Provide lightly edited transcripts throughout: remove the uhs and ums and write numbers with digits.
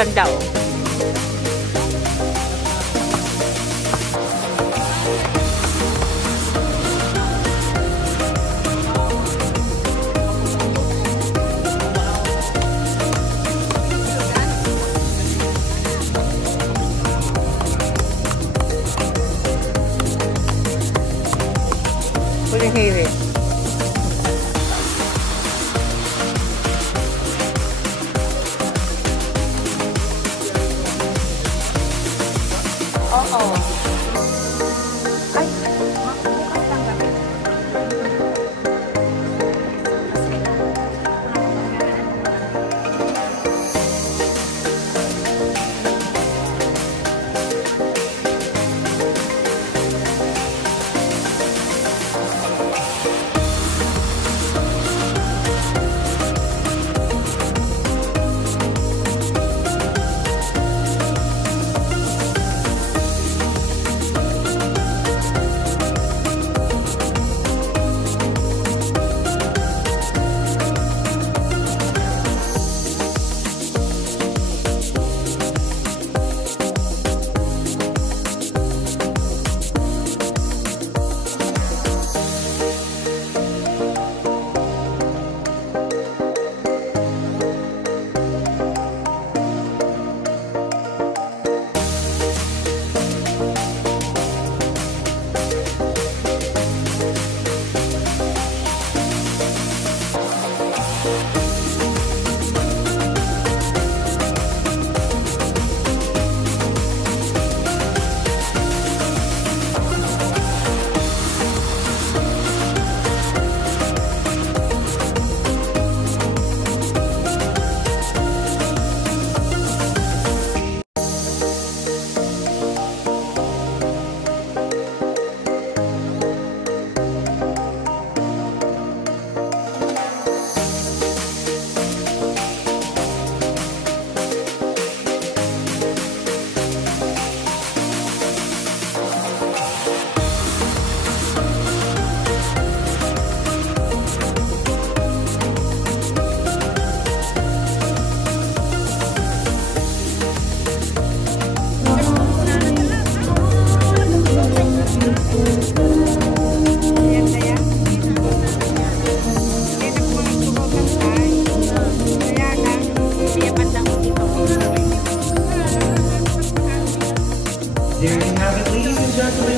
ganda oh. Puling highway. Oo. Ay, bukas lang gabi.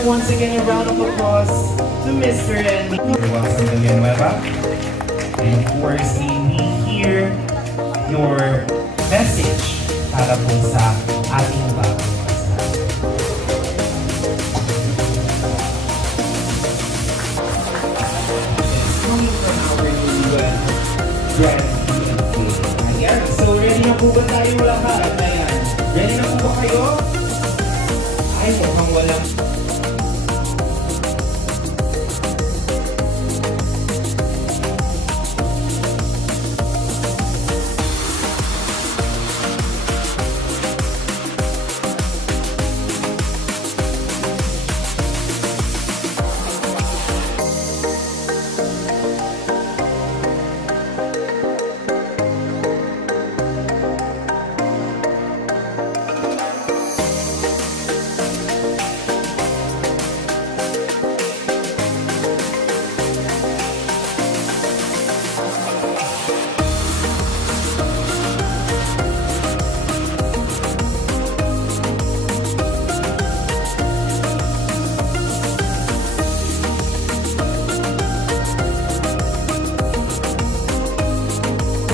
Once again, a round of applause to Mr. and You're welcome again, Weba. And of course, may we hear your message para po sa ating bagong kasal. It's coming from our newlywed brand. Ayan, so ready na po ba tayo lahat? Ayan, ready na po ba kayo? Ay, mukhang walang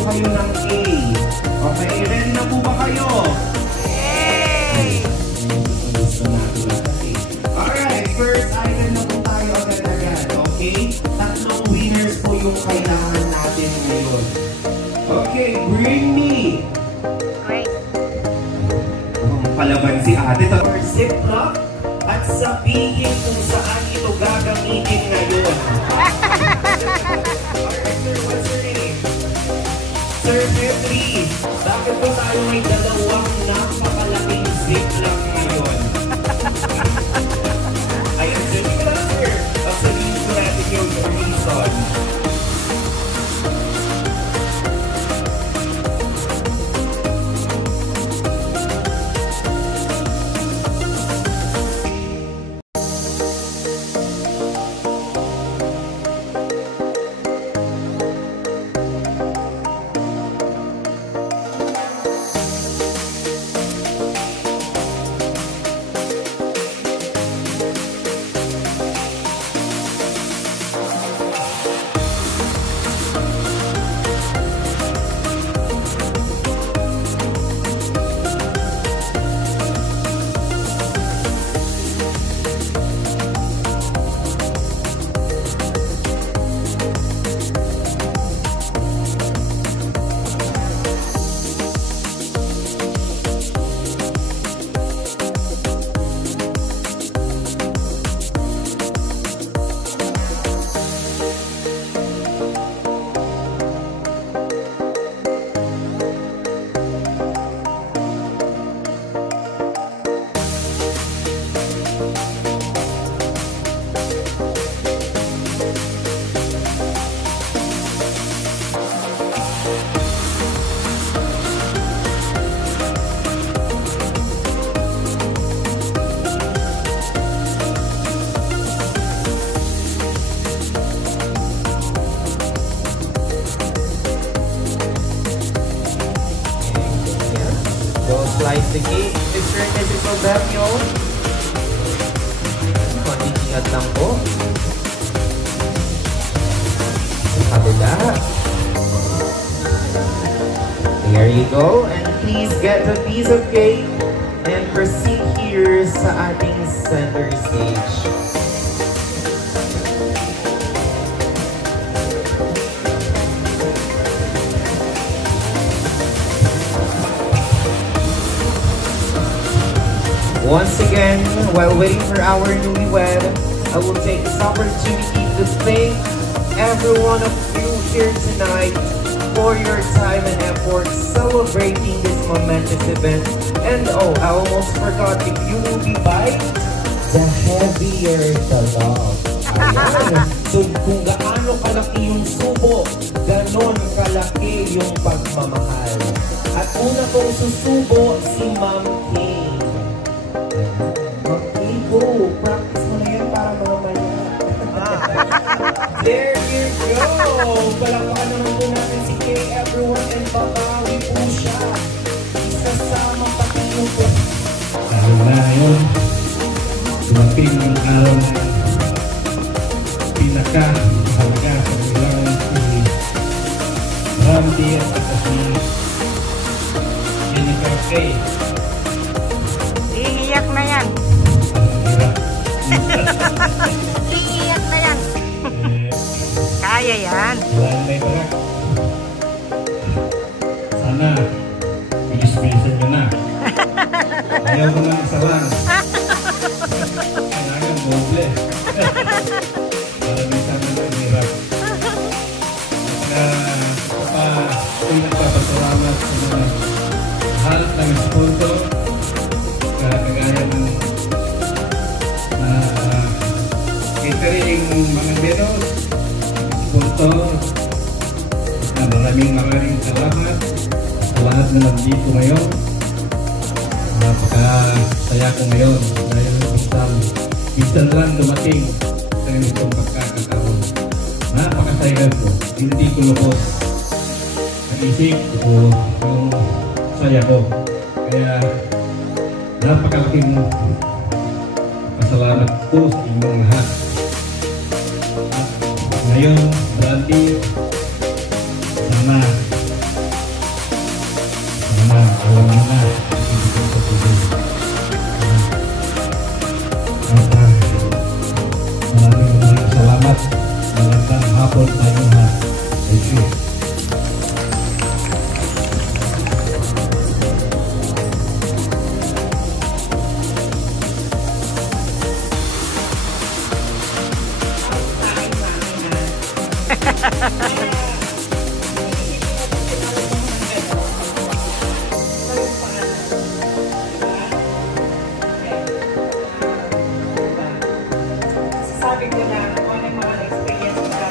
kayo ng A. Okay, ready na po ba kayo? Yay! Gusto natin natin. Alright, first item na po tayo agad-agad. Okay? Tatlong winners po yung kailangan natin ngayon. Okay, bring me! Great. Palaban si ate. Tapos ziplock at sabihin kung saan ito gagamitin ngayon. Alright, sir, what's your name? Sir Jeffrey, bakit po tayo may dalawang napakalaking ziplock ngayon? Ayan, sir, hindi ka lang, sir. Sabihin ko natin yung reason. Ingat lang po. Sa kabila. There you go. And please get a piece of cake and proceed here sa ating center stage. Once again, while waiting for our newlywed, I will take this opportunity to thank every one of you here tonight for your time and effort celebrating this momentous event. And oh, I almost forgot, if you will be bite, the heavier the love. Ayan. So kung gaano kalaki yung subo, ganon kalaki yung pagmamahal. At una kong susubo si Ma'am King. Ma'am King, go! Practice mo na yan para mamaya. There you go! Palakpakan naman po natin si Kay, everyone, and babawi po siya. Isasama pati yung po. Dahil na yun, dumating ang araw na pinaka-halaga sa kailangan si Randy at si Jennifer Kay. Iiyak na yan. Ang hirap. Iiyak na yan. Kaya yan. Wala na may barak. Sana, bilis-bilisan nyo na. Ayaw ko nang isawang. Kailangan doble. Para minsan na lang hirap. Ako'y nagpapasalamat sa mga lahat ng sponsor. Kagaya ng catering mga menos, sponsor. Maraming salamat sa lahat na nandito ngayon. Napakasaya ko ngayon dahil minsan lang dumating sa ganitong pagkakataon. Napakasaya ko, hindi ko lubos ang isip o yung saya ko. Kaya napakalaking pasalamat ko sa inyong lahat. At ngayon, Randy, sana alam mo na hindi ko sa tuloy. At maraming salamat. Magandang hapon sa inyo lahat. Thank you. Sabi ko na kung ano yung mga experience na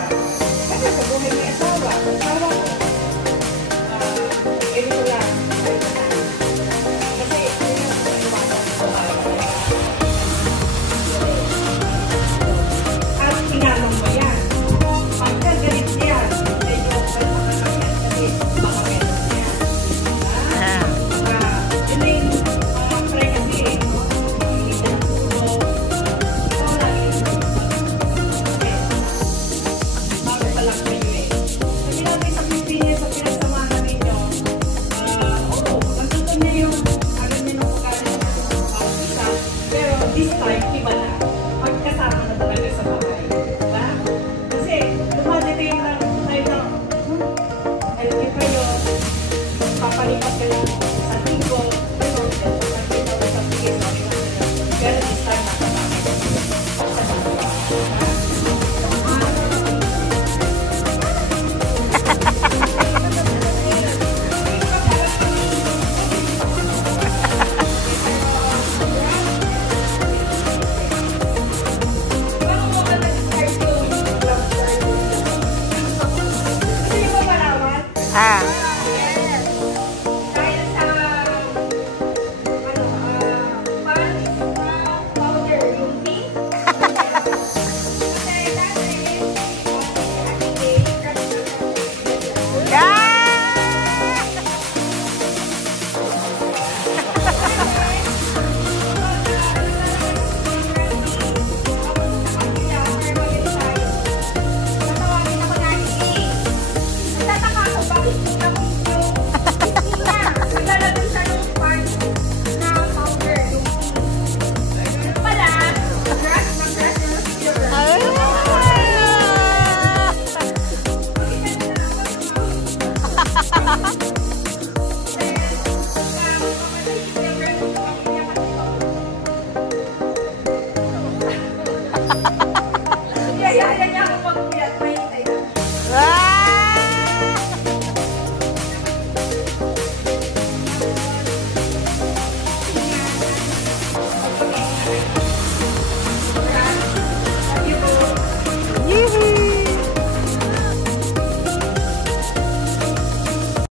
kasi sa buhay may asawa ko ganito lang kasi yun ang naiwasan ko at tinanong mo yan pagka galit yan medyo palpakakamyan kasi baka meron yan yun na yung try kasi hindi na natulog ikaw lagi bago pa lang kayo eh. Kasi natin sa Pilipinas, sa pinagsamahan ninyo, nandun niya yung, alam niyo nung pagkalit ng isa. Pero this time, iba na. Magkasama na talaga sa bahay. Diba? Kasi, lumadating lang tayo na, healthy kayo, papalipas ka lang sa linggo, pero, pagkakita mo sa Pilipinas, pero this time, nakasama ka. Ah. Thank you.